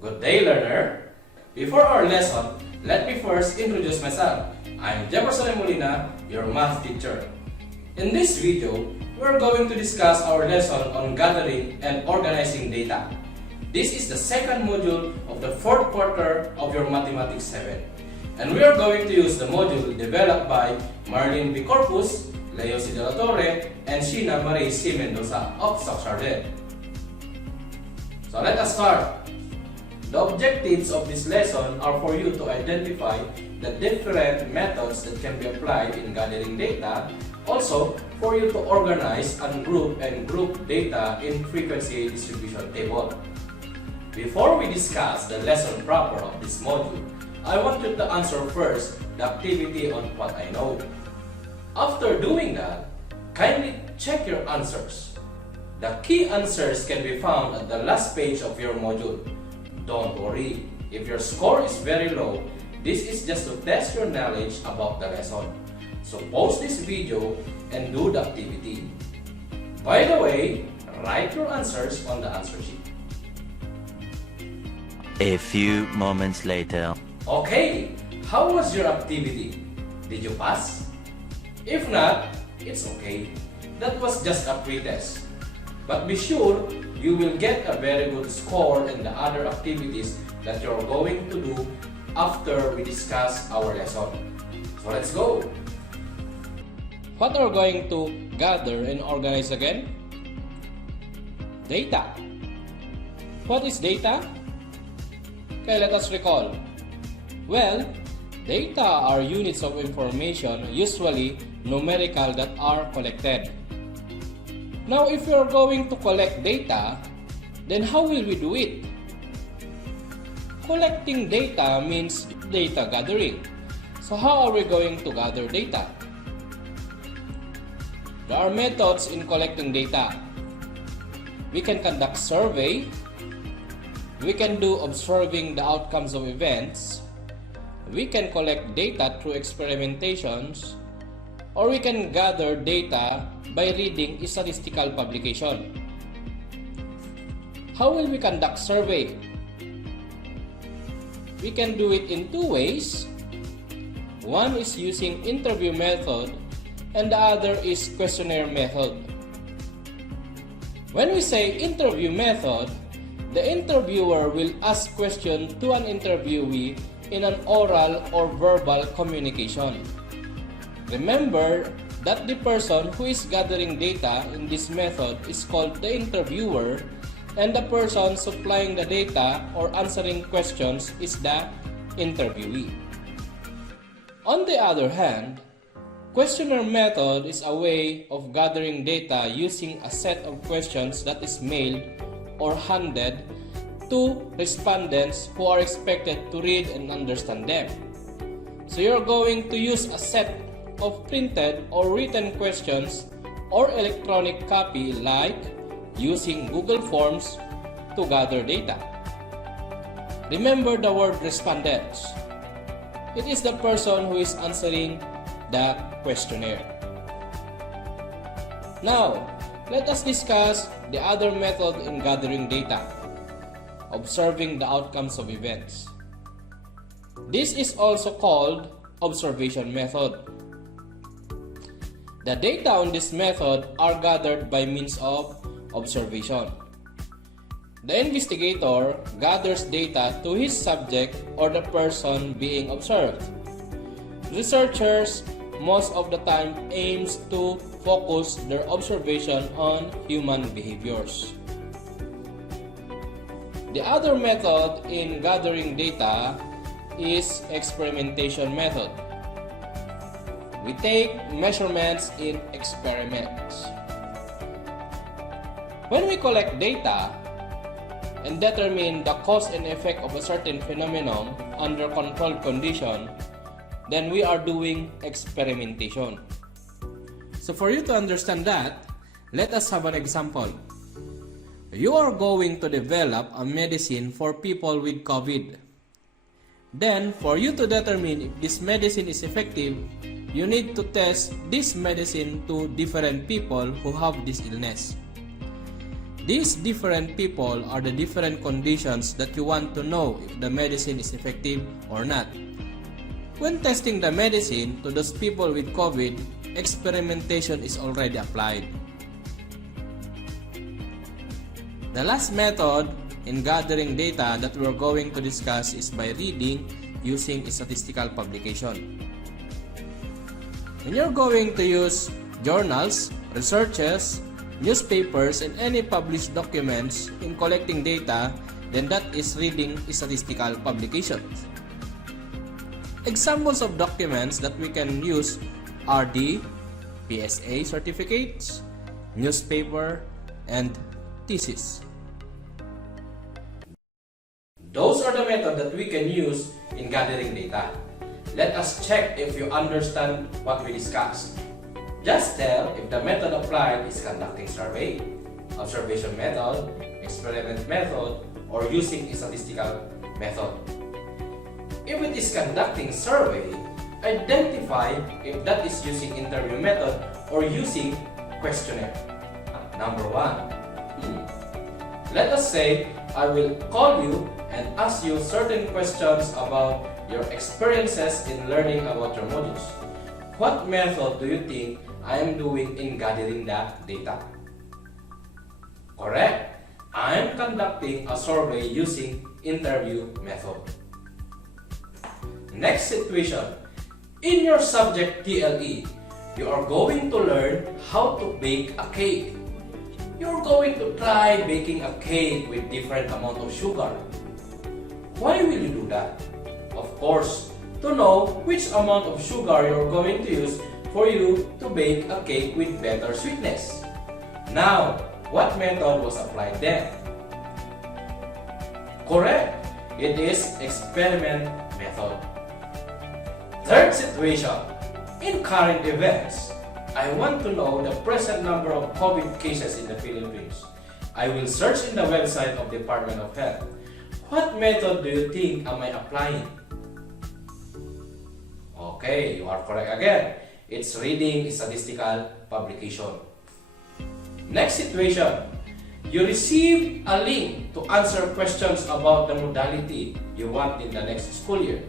Good day, learner! Before our lesson, let me first introduce myself. I'm Jeferson Molina, your math teacher. In this video, we're going to discuss our lesson on gathering and organizing data. This is the second module of the fourth quarter of your Mathematics 7. And we are going to use the module developed by Marlene V. Corpus, Leo C. De La Torre, and Sheena Marie C. Mendoza of Saxarden. So let us start. The objectives of this lesson are for you to identify the different methods that can be applied in gathering data, also for you to organize and group data in frequency distribution table. Before we discuss the lesson proper of this module, I want you to answer first the activity on what I know. After doing that, kindly check your answers. The key answers can be found at the last page of your module. Don't worry, if your score is very low, this is just to test your knowledge about the lesson. So pause this video and do the activity. By the way, write your answers on the answer sheet. A few moments later. Okay, how was your activity? Did you pass? If not, it's okay. That was just a pretest. But be sure you will get a very good score in the other activities that you're going to do after we discuss our lesson. So let's go! What are we going to gather and organize again? Data. What is data? Okay, let us recall. Well, data are units of information, usually numerical, that are collected. Now, if we are going to collect data, then how will we do it? Collecting data means data gathering. So how are we going to gather data? There are methods in collecting data. We can conduct survey. We can do observing the outcomes of events. We can collect data through experimentations. Or we can gather data by reading a statistical publication. How will we conduct survey? We can do it in two ways. One is using interview method and the other is questionnaire method. When we say interview method, the interviewer will ask questions to an interviewee in an oral or verbal communication. Remember that the person who is gathering data in this method is called the interviewer, and the person supplying the data or answering questions is the interviewee. On the other hand, questionnaire method is a way of gathering data using a set of questions that is mailed or handed to respondents who are expected to read and understand them. So you're going to use a set of printed or written questions or electronic copy, like using Google Forms to gather data. Remember the word respondents. It is the person who is answering the questionnaire. Now, let us discuss the other method in gathering data, observing the outcomes of events. This is also called observation method. The data on this method are gathered by means of observation. The investigator gathers data to his subject or the person being observed. Researchers most of the time aims to focus their observation on human behaviors. The other method in gathering data is experimentation method. We take measurements in experiments. When we collect data and determine the cause and effect of a certain phenomenon under controlled condition, then we are doing experimentation. So for you to understand that, let us have an example. You are going to develop a medicine for people with COVID. Then, for you to determine if this medicine is effective, you need to test this medicine to different people who have this illness. These different people are the different conditions that you want to know if the medicine is effective or not. When testing the medicine to those people with COVID, experimentation is already applied. The last method in gathering data that we're going to discuss is by reading using a statistical publication. When you're going to use journals, researches, newspapers, and any published documents in collecting data, then that is reading statistical publications. Examples of documents that we can use are the PSA certificates, newspaper, and thesis. Those are the methods that we can use in gathering data. Let us check if you understand what we discussed. Just tell if the method applied is conducting survey, observation method, experiment method, or using a statistical method. If it is conducting survey, identify if that is using interview method or using questionnaire. Number 1. Let us say I will call you and ask you certain questions about your experiences in learning about your modules. What method do you think I am doing in gathering that data? Correct. I am conducting a survey using interview method. Next situation. In your subject TLE, you are going to learn how to bake a cake. You're going to try baking a cake with different amount of sugar. Why will you do that? Of course, to know which amount of sugar you're going to use for you to bake a cake with better sweetness. Now, what method was applied then? Correct! It is experiment method. Third situation. In current events, I want to know the present number of COVID cases in the Philippines. I will search in the website of Department of Health. What method do you think am I applying? Okay, you are correct again. It's reading statistical publication. Next situation. You receive a link to answer questions about the modality you want in the next school year.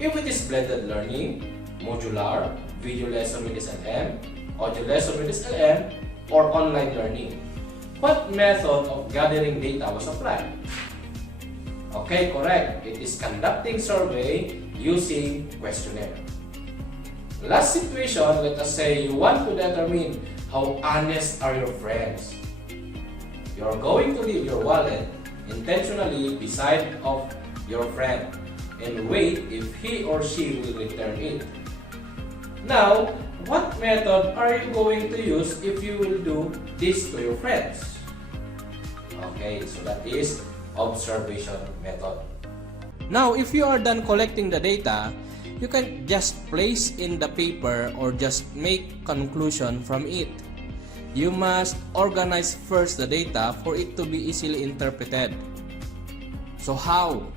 If it is blended learning, modular, video lesson with SLM, audio lesson with SLM, or online learning, what method of gathering data was applied? Okay, correct. It is conducting survey using questionnaire. Last situation, let us say you want to determine how honest are your friends. You are going to leave your wallet intentionally beside of your friend and wait if he or she will return it. Now, what method are you going to use if you will do this to your friends? Okay, so that is observation method. Now, if you are done collecting the data, you can just place in the paper or just make conclusion from it. You must organize first the data for it to be easily interpreted. So how?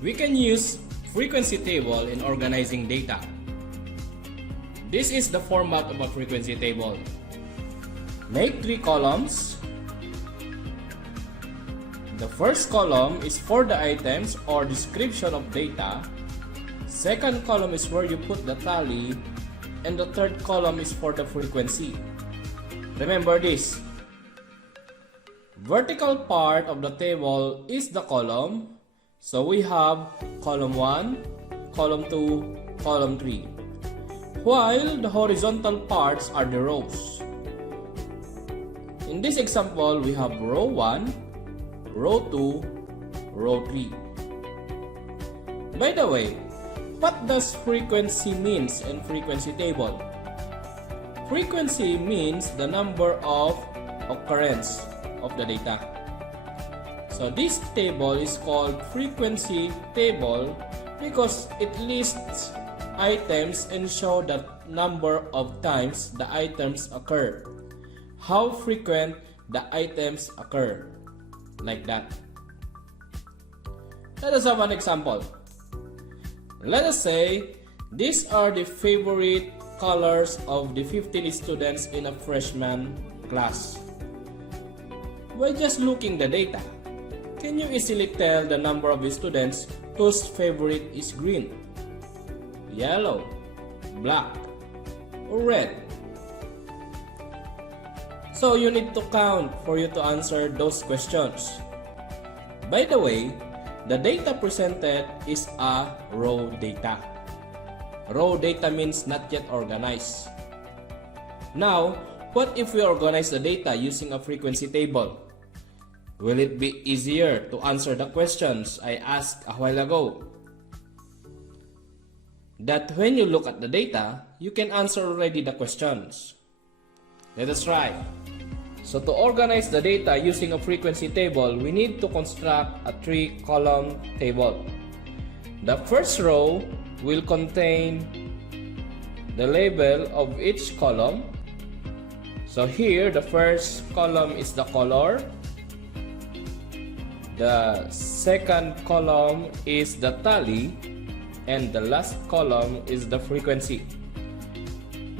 We can use frequency table in organizing data. This is the format of a frequency table. Make 3 columns. The first column is for the items or description of data. Second column is where you put the tally. And the third column is for the frequency. Remember this. Vertical part of the table is the column. So we have column 1, column 2, column 3. While the horizontal parts are the rows. In this example, we have row 1, row 2, row 3. By the way, what does frequency means in frequency table? Frequency means the number of occurrence of the data. So this table is called frequency table because it lists items and show the number of times the items occur. How frequent the items occur. Like that. Let us have an example. Let us say these are the favorite colors of the 15 students in a freshman class. By just looking the data, can you easily tell the number of students whose favorite is green, yellow, black, or red? So you need to count for you to answer those questions. By the way, the data presented is a raw data. Raw data means not yet organized. Now, what if we organize the data using a frequency table? Will it be easier to answer the questions I asked a while ago? That when you look at the data, you can answer already the questions. Let us try. So to organize the data using a frequency table, we need to construct a 3-column table. The first row will contain the label of each column. So here, the first column is the color. The second column is the tally. And the last column is the frequency.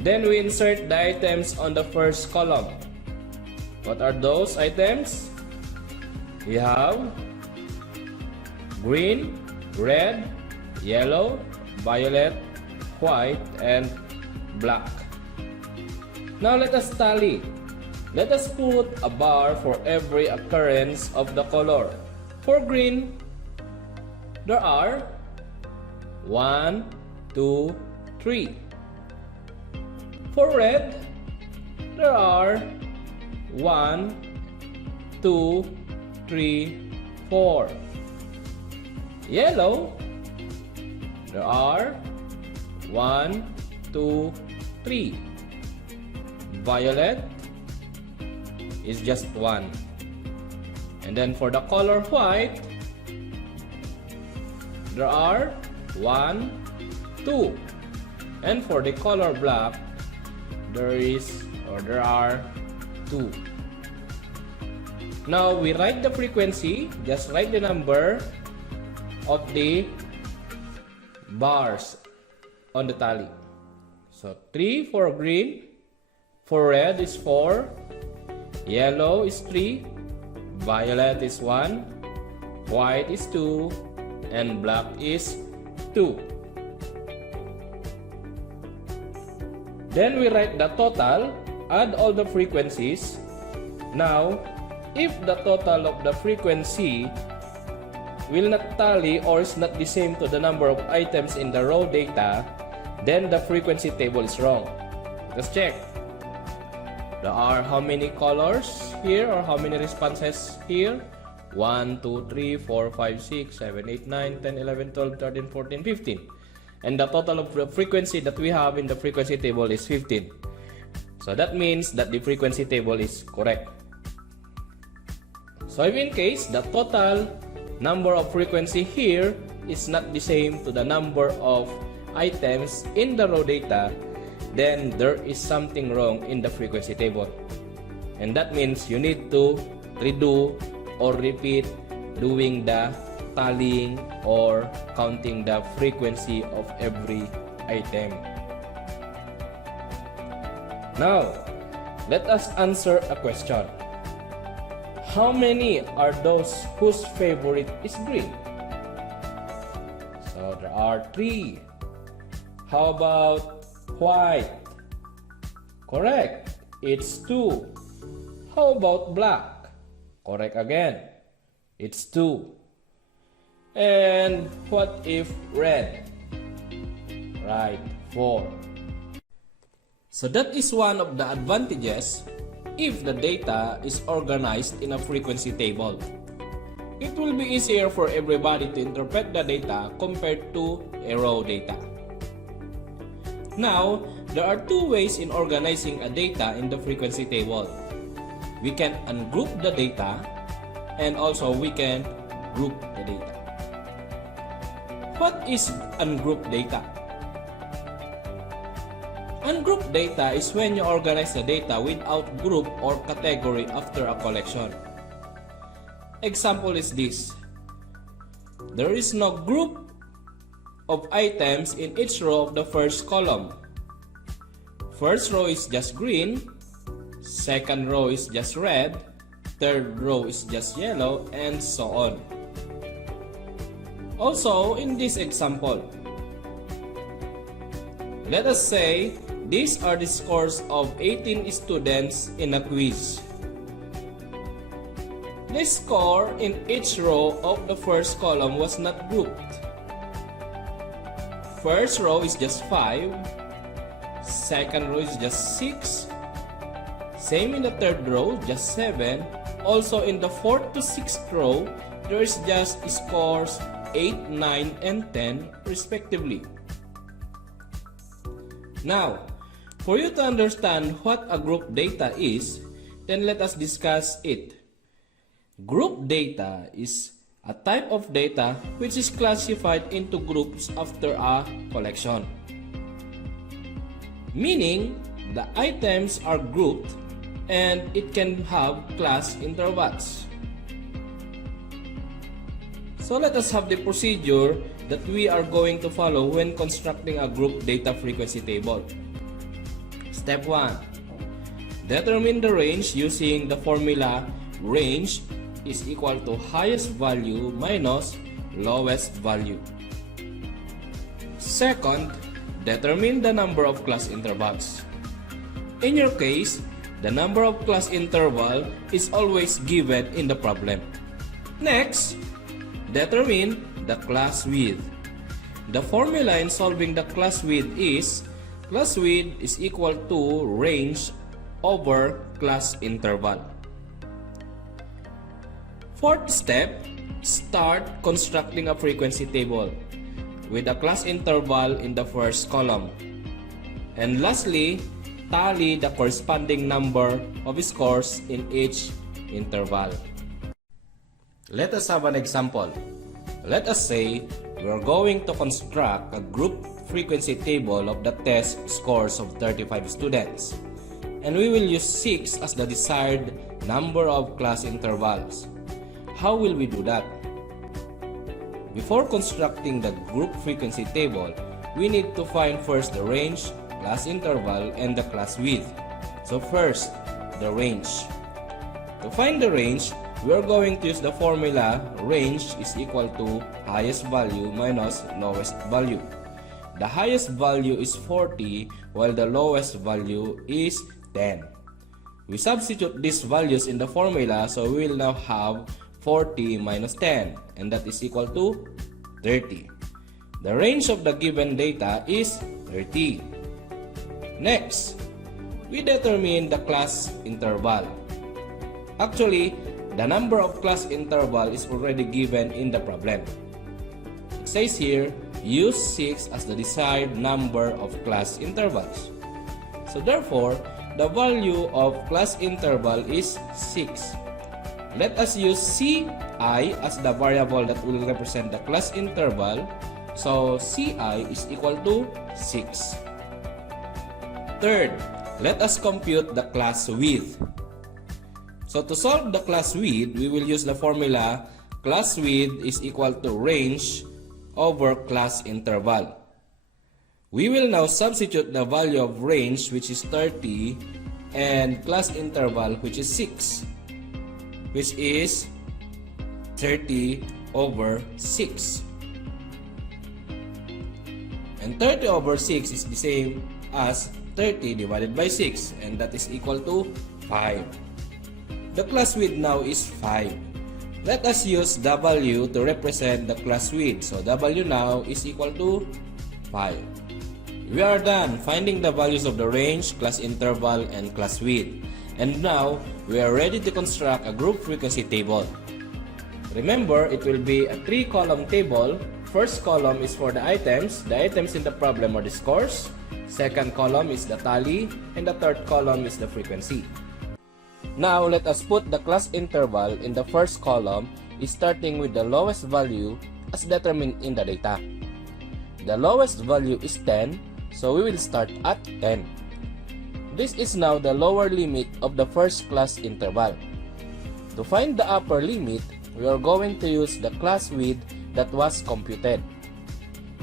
Then we insert the items on the first column. What are those items? We have green, red, yellow, violet, white, and black. Now let us tally. Let us put a bar for every occurrence of the color. For green, there are 1, 2, 3. For red, there are 1, 2, 3, 4. Yellow, there are 1, 2, 3. Violet is just 1. And then for the color white, there are 1, 2. And for the color black, there are 2. Now we write the frequency, just write the number of the bars on the tally. So 3 for green, for red is 4, yellow is 3, violet is 1, white is 2, and black is 2. Then we write the total, add all the frequencies. Now, if the total of the frequency will not tally or is not the same to the number of items in the raw data, then the frequency table is wrong. Let's check. There are how many colors here or how many responses here? 1, 2, 3, 4, 5, 6, 7, 8, 9, 10, 11, 12, 13, 14, 15. And the total of the frequency that we have in the frequency table is 15. So that means that the frequency table is correct. So if in case the total number of frequency here is not the same to the number of items in the raw data, then there is something wrong in the frequency table. And that means you need to redo or repeat doing the tallying or counting the frequency of every item. Now, let us answer a question. How many are those whose favorite is green? So there are 3. How about white? Correct. It's 2. How about black? Correct again. It's 2. And what if red? Right, 4. So that is one of the advantages if the data is organized in a frequency table. It will be easier for everybody to interpret the data compared to a raw data. Now, there are 2 ways in organizing a data in the frequency table. We can ungroup the data and also we can group the data. What is ungrouped data? Ungrouped data is when you organize the data without group or category after a collection. Example is this. There is no group of items in each row of the first column. First row is just green, second row is just red, third row is just yellow, and so on. Also, in this example, let us say these are the scores of 18 students in a quiz. The score in each row of the first column was not grouped. First row is just 5, second row is just 6, same in the third row, just 7. Also in the 4th to 6th row, there is just scores 8, 9, and 10 respectively. Now, for you to understand what a group data is, then let us discuss it. Group data is a type of data which is classified into groups after a collection. Meaning, the items are grouped and it can have class intervals. So let us have the procedure that we are going to follow when constructing a group data frequency table. Step 1. Determine the range using the formula range is equal to highest value minus lowest value. Second, determine the number of class intervals. In your case, the number of class interval is always given in the problem. Next, determine the class width. The formula in solving the class width is class width is equal to range over class interval. Fourth step, start constructing a frequency table with a class interval in the first column. And lastly, tally the corresponding number of scores in each interval. Let us have an example. Let us say we are going to construct a group frequency table of the test scores of 35 students. And we will use 6 as the desired number of class intervals. How will we do that? Before constructing the group frequency table, we need to find first the range, class interval, and the class width. So first, the range. To find the range, we are going to use the formula range is equal to highest value minus lowest value. The highest value is 40 while the lowest value is 10. We substitute these values in the formula, so we will now have 40 minus 10, and that is equal to 30. The range of the given data is 30. Next, we determine the class interval. Actually, the number of class interval is already given in the problem. It says here, use 6 as the desired number of class intervals. So therefore, the value of class interval is 6. Let us use Ci as the variable that will represent the class interval. So Ci is equal to 6. Third, let us compute the class width. So to solve the class width, we will use the formula class width is equal to range over class interval. We will now substitute the value of range, which is 30, and class interval, which is 6, which is 30 over 6. And 30 over 6 is the same as 30 divided by 6, and that is equal to 5. The class width now is 5. Let us use W to represent the class width. So W now is equal to 5. We are done finding the values of the range, class interval, and class width. And now, we are ready to construct a group frequency table. Remember, it will be a 3-column table. First column is for the items. The items in the problem are the scores. Second column is the tally. And the third column is the frequency. Now, let us put the class interval in the first column, starting with the lowest value as determined in the data. The lowest value is 10, so we will start at 10. This is now the lower limit of the first class interval. To find the upper limit, we are going to use the class width that was computed.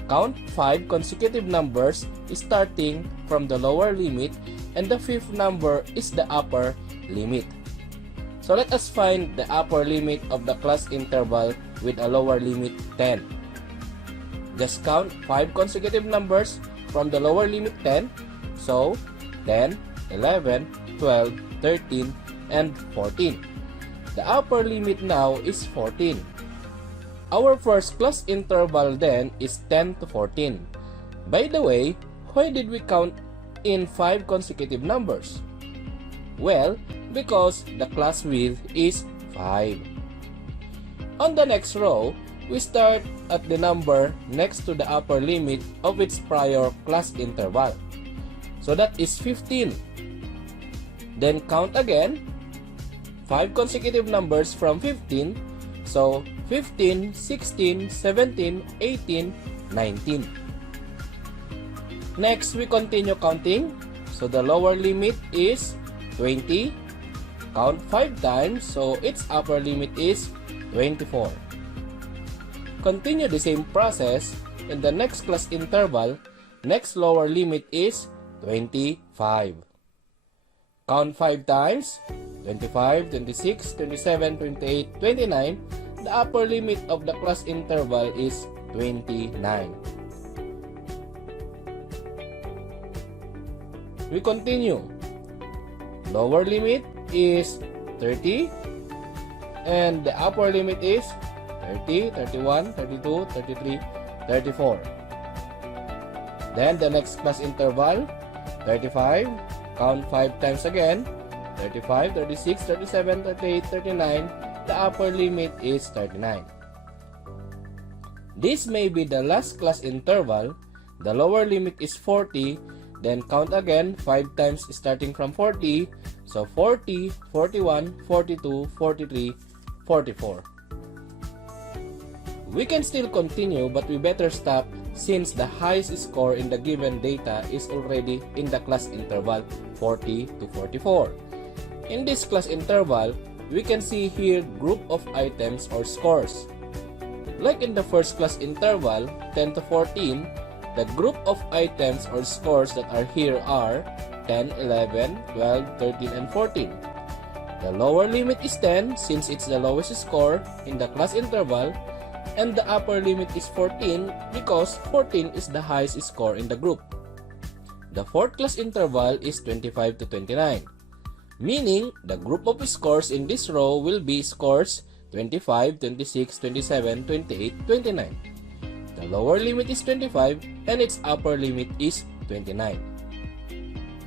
Count 5 consecutive numbers starting from the lower limit and the fifth number is the upper limit. So let us find the upper limit of the class interval with a lower limit 10. Just count 5 consecutive numbers from the lower limit 10. So 10, 11, 12, 13, and 14. The upper limit now is 14. Our first class interval then is 10 to 14. By the way, why did we count in 5 consecutive numbers? Well, because the class width is 5. On the next row, we start at the number next to the upper limit of its prior class interval. So that is 15. Then count again 5 consecutive numbers from 15. So 15, 16, 17, 18, 19. Next, we continue counting. So the lower limit is 20. Count 5 times, so its upper limit is 24. Continue the same process in the next class interval. Next lower limit is 25. Count 5 times, 25, 26, 27, 28, 29. The upper limit of the class interval is 29. We continue. Lower limit is 30 and the upper limit is 30, 31, 32, 33, 34. Then the next class interval, 35. Count 5 times again, 35, 36, 37, 38, 39. The upper limit is 39. This may be the last class interval. The lower limit is 40. Then count again 5 times starting from 40. So 40, 41, 42, 43, 44. We can still continue, but we better stop since the highest score in the given data is already in the class interval 40 to 44. In this class interval, we can see here group of items or scores. Like in the first class interval, 10 to 14, the group of items or scores that are here are 10, 11, 12, 13, and 14. The lower limit is 10 since it's the lowest score in the class interval, and the upper limit is 14 because 14 is the highest score in the group. The fourth class interval is 25 to 29, meaning the group of scores in this row will be scores 25, 26, 27, 28, 29. The lower limit is 25 and its upper limit is 29.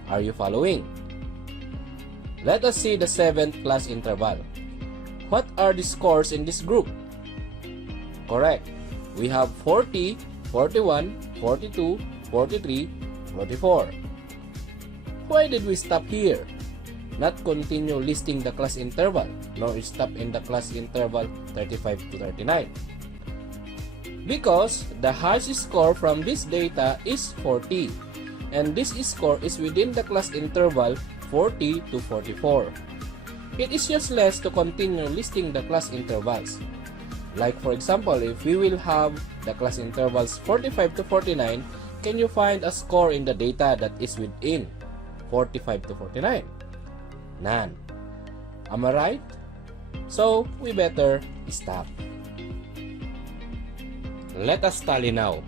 Are you following? Let us see the seventh class interval. What are the scores in this group? Correct. We have 40, 41, 42, 43, 44. Why did we stop here? Not continue listing the class interval, nor stop in the class interval 35 to 39. Because the highest score from this data is 40, and this score is within the class interval 40 to 44. It is useless to continue listing the class intervals. Like for example, if we will have the class intervals 45 to 49, can you find a score in the data that is within 45 to 49? None. Am I right? So, we better stop. Let us tally now.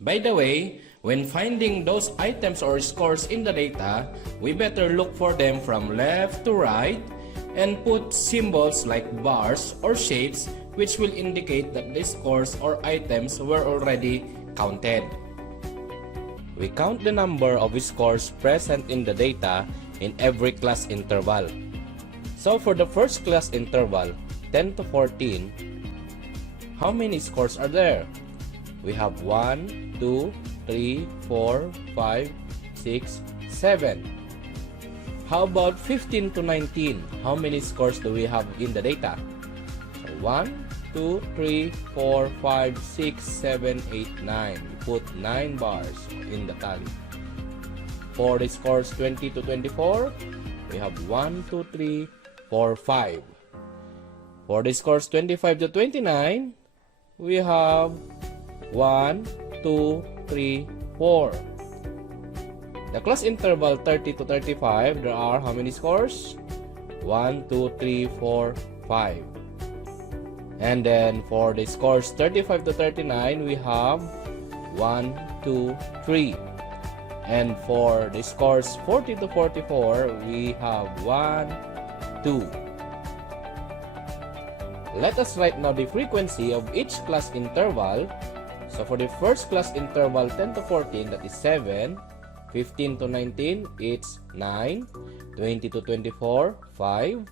By the way, when finding those items or scores in the data, we better look for them from left to right and put symbols like bars or shapes which will indicate that the scores or items were already counted. We count the number of scores present in the data in every class interval. So for the first class interval, 10 to 14, how many scores are there? We have 1, 2, 3, 4, 5, 6, 7. How about 15 to 19? How many scores do we have in the data? So 1, 2, 3, 4, 5, 6, 7, 8, 9. We put 9 bars in the tally. For the scores 20 to 24, we have 1, 2, 3, 4, 5. For the scores 25 to 29, we have 1, 2, 3, 4. The class interval 30 to 35, there are how many scores? 1, 2, 3, 4, 5. And then for the scores 35 to 39, we have 1, 2, 3. And for the scores 40 to 44, we have 1, 2. Let us write now the frequency of each class interval. So for the first class interval 10 to 14, that is 7. 15 to 19, it's 9. 20 to 24, 5.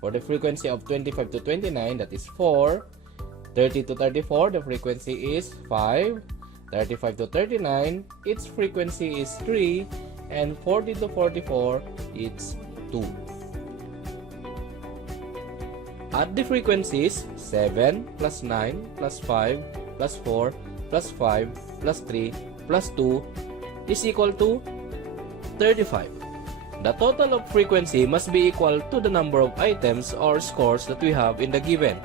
For the frequency of 25 to 29, that is 4. 30 to 34, the frequency is 5. 35 to 39, its frequency is 3. And 40 to 44, it's 2. Add the frequencies 7 plus 9 plus 5 plus 4 plus 5 plus 3 plus 2 is equal to 35. The total of frequency must be equal to the number of items or scores that we have in the given.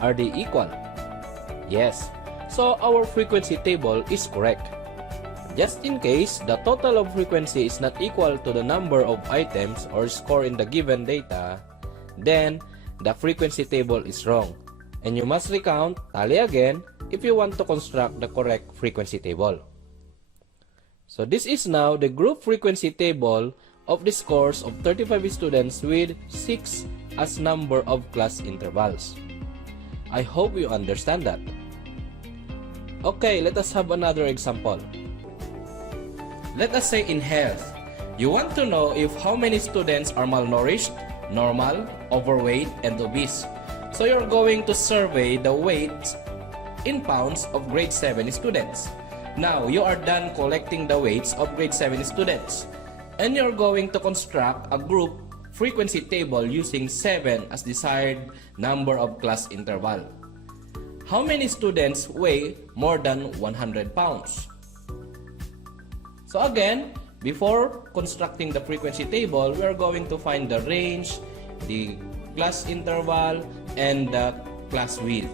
Are they equal? Yes. So our frequency table is correct. Just in case the total of frequency is not equal to the number of items or score in the given data, then the frequency table is wrong. And you must recount, tally again, if you want to construct the correct frequency table. So this is now the group frequency table of the scores of 35 students with 6 as number of class intervals. I hope you understand that. Okay, let us have another example. Let us say in health, you want to know if how many students are malnourished, normal, overweight, and obese. So you're going to survey the weight in pounds of grade 7 students. Now, you are done collecting the weights of grade 7 students. And you're going to construct a group frequency table using 7 as desired number of class interval. How many students weigh more than 100 pounds? So again, before constructing the frequency table, we are going to find the range, the class interval, and the class width.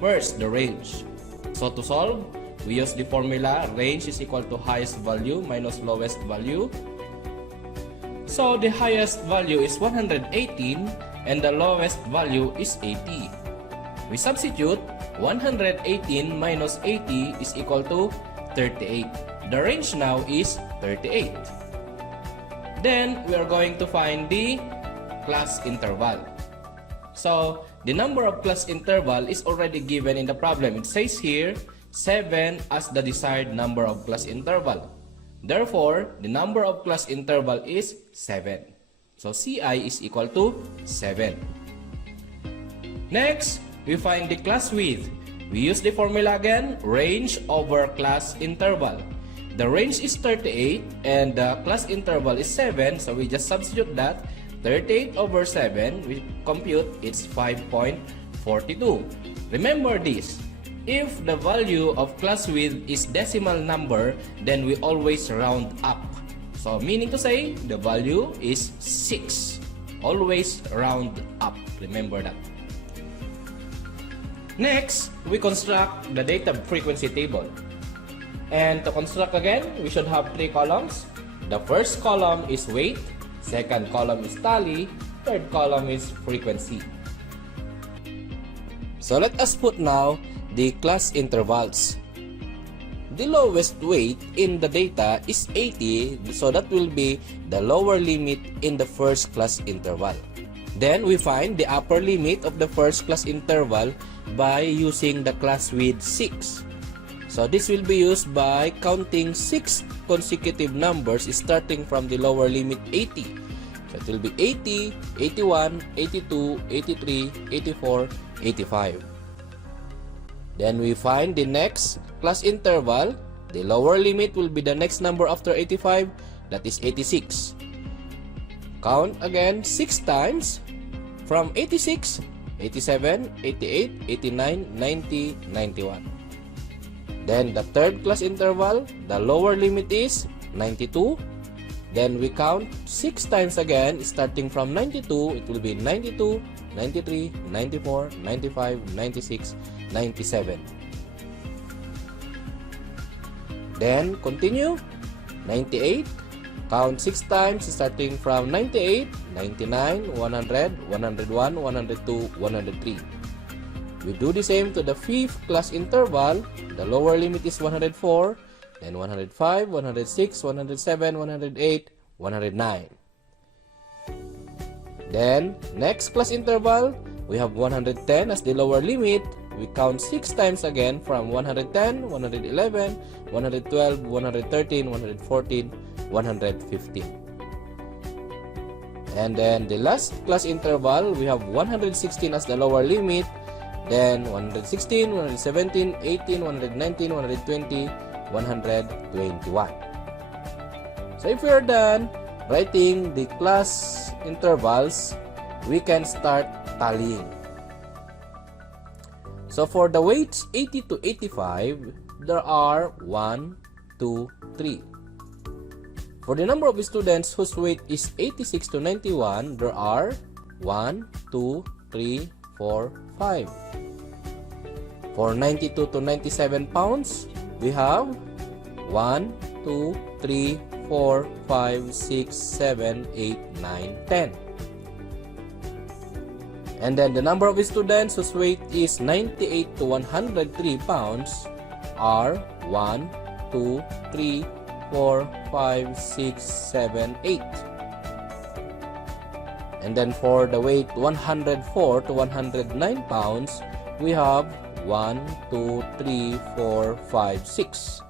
First, the range. So to solve, we use the formula range is equal to highest value minus lowest value. So the highest value is 118 and the lowest value is 80. We substitute 118 minus 80 is equal to 38. The range now is 38. Then we are going to find the class interval. So the number of class interval is already given in the problem. It says here 7 as the desired number of class interval. Therefore, the number of class interval is 7. So CI is equal to 7. Next, we find the class width. We use the formula again, range over class interval. The range is 38 and the class interval is 7, so we just substitute that. 38 over 7, we compute it's 5.42. Remember this, if the value of class width is decimal number, then we always round up. So meaning to say, the value is 6. Always round up, remember that. Next, we construct the data frequency table. And to construct again, we should have 3 columns. The first column is weight, second column is tally, third column is frequency. So let us put now the class intervals. The lowest weight in the data is 80, so that will be the lower limit in the first class interval. Then we find the upper limit of the first class interval by using the class width 6. So this will be used by counting 6 consecutive numbers starting from the lower limit 80. So it will be 80, 81, 82, 83, 84, 85. Then we find the next class interval. The lower limit will be the next number after 85, that is 86. Count again 6 times from 86, 87, 88, 89, 90, 91. Then the third class interval, the lower limit is 92. Then we count 6 times again, starting from 92, it will be 92, 93, 94, 95, 96, 97. Then continue, 98, count 6 times starting from 98, 99, 100, 101, 102, 103. We do the same to the 5th class interval. The lower limit is 104, then 105, 106, 107, 108, 109. Then, next class interval, we have 110 as the lower limit. We count 6 times again from 110, 111, 112, 113, 114, 115. And then the last class interval, we have 116 as the lower limit. Then 116, 117, 18, 119, 120, 121. So if we are done writing the class intervals, we can start tallying. So for the weights 80 to 85, there are 1, 2, 3. For the number of students whose weight is 86 to 91, there are 1, 2, 3, 4, 5. For 92 to 97 pounds, we have 1, 2, 3, 4, 5, 6, 7, 8, 9, 10. And then the number of students whose weight is 98 to 103 pounds are 1, 2, 3, 4, 5, 6, 7, 8. And then for the weight 104 to 109 pounds, we have 1, 2, 3, 4, 5, 6.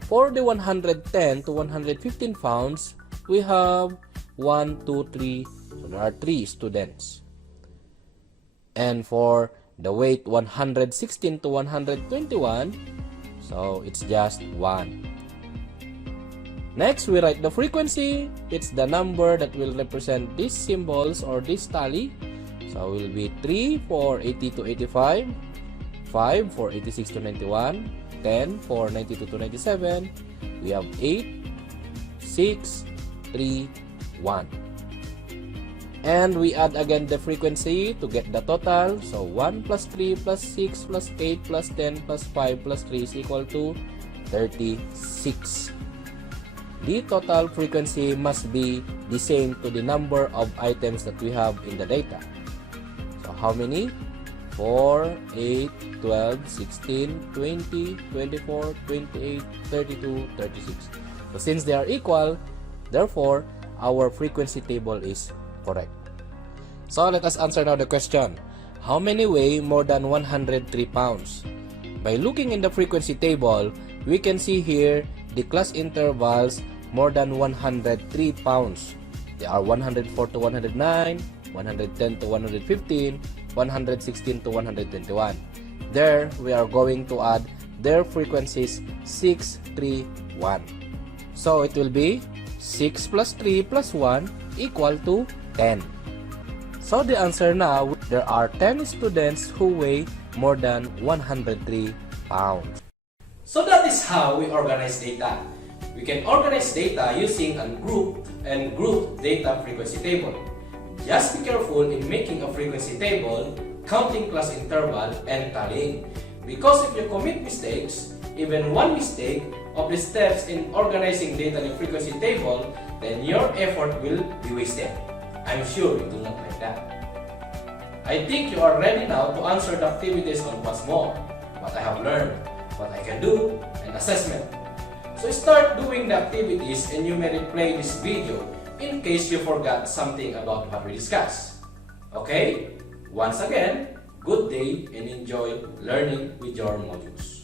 For the 110 to 115 pounds, we have 1, 2, 3. So there are 3 students. And for the weight 116 to 121, so it's just 1. Next, we write the frequency. It's the number that will represent these symbols or this tally. So it will be 3 for 80 to 85, 5 for 86 to 91, 10 for 92 to 97. We have 8, 6, 3, 1. And we add again the frequency to get the total. So 1 plus 3 plus 6 plus 8 plus 10 plus 5 plus 3 is equal to 36. The total frequency must be the same to the number of items that we have in the data. So how many? 4, 8, 12, 16, 20, 24, 28, 32, 36. So since they are equal, therefore, our frequency table is correct. So let us answer now the question. How many weigh more than 103 pounds? By looking in the frequency table, we can see here the class intervals more than 103 pounds. They are 104 to 109, 110 to 115, 116 to 121. There, we are going to add their frequencies 6, 3, 1. So it will be 6 plus 3 plus 1 equal to 10. So the answer now, there are 10 students who weigh more than 103 pounds. So that is how we organize data. We can organize data using a group and group data frequency table. Just be careful in making a frequency table, counting class interval, and tallying. Because if you commit mistakes, even one mistake of the steps in organizing data in a frequency table, then your effort will be wasted. I'm sure you do not like that. I think you are ready now to answer the activities on what's more, what I have learned, what I can do, and assessment. So start doing the activities and you may replay this video in case you forgot something about what we discussed. Okay? Once again, good day and enjoy learning with your modules.